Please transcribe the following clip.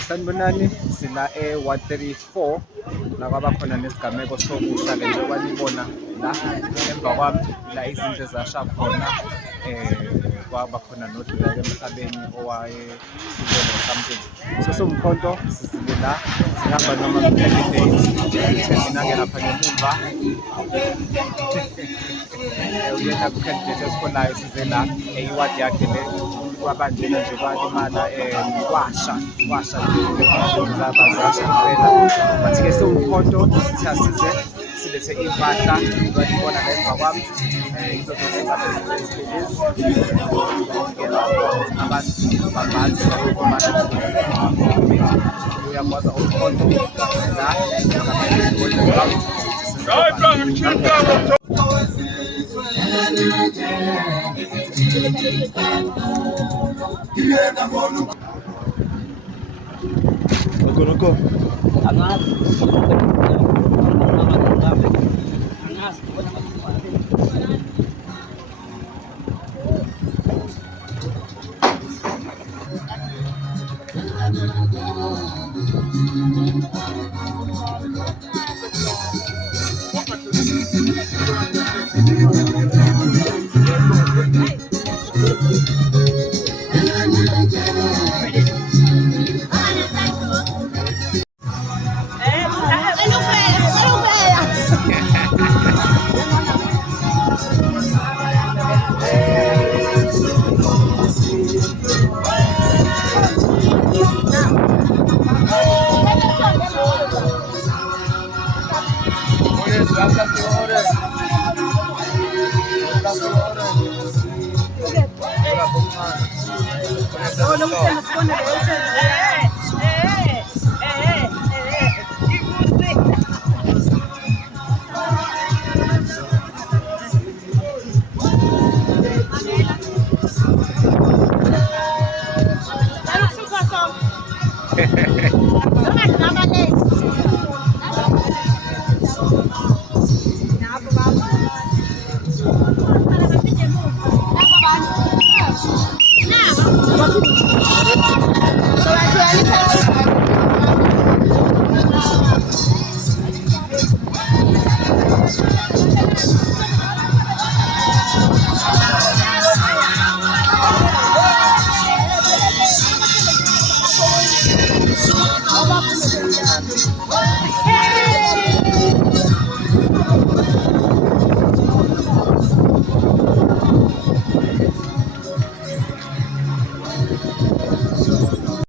Sanibonani, sila e-134 la kwaba khona nesigameko sokusha-ke njengoba nibona la emva kwami la izinto ezasha khona kwaba khona nodlula emhlabeni owayehlulelwe something. So siwumkhonto sizile la sihamba noma ku-candidate mina-ke lapha ngemuva uyena ku-candidate esikholayo size la iwadi yakhe le kwabanjena nje kwalimala washa zabazasha kuphela bathi-ke siwumkhonto sithi asize silethe iy'mpahla bayibona la emva kwami izo zonke ngabe abantu bamanzi uyakwazi umkhonto la Noko. Angas.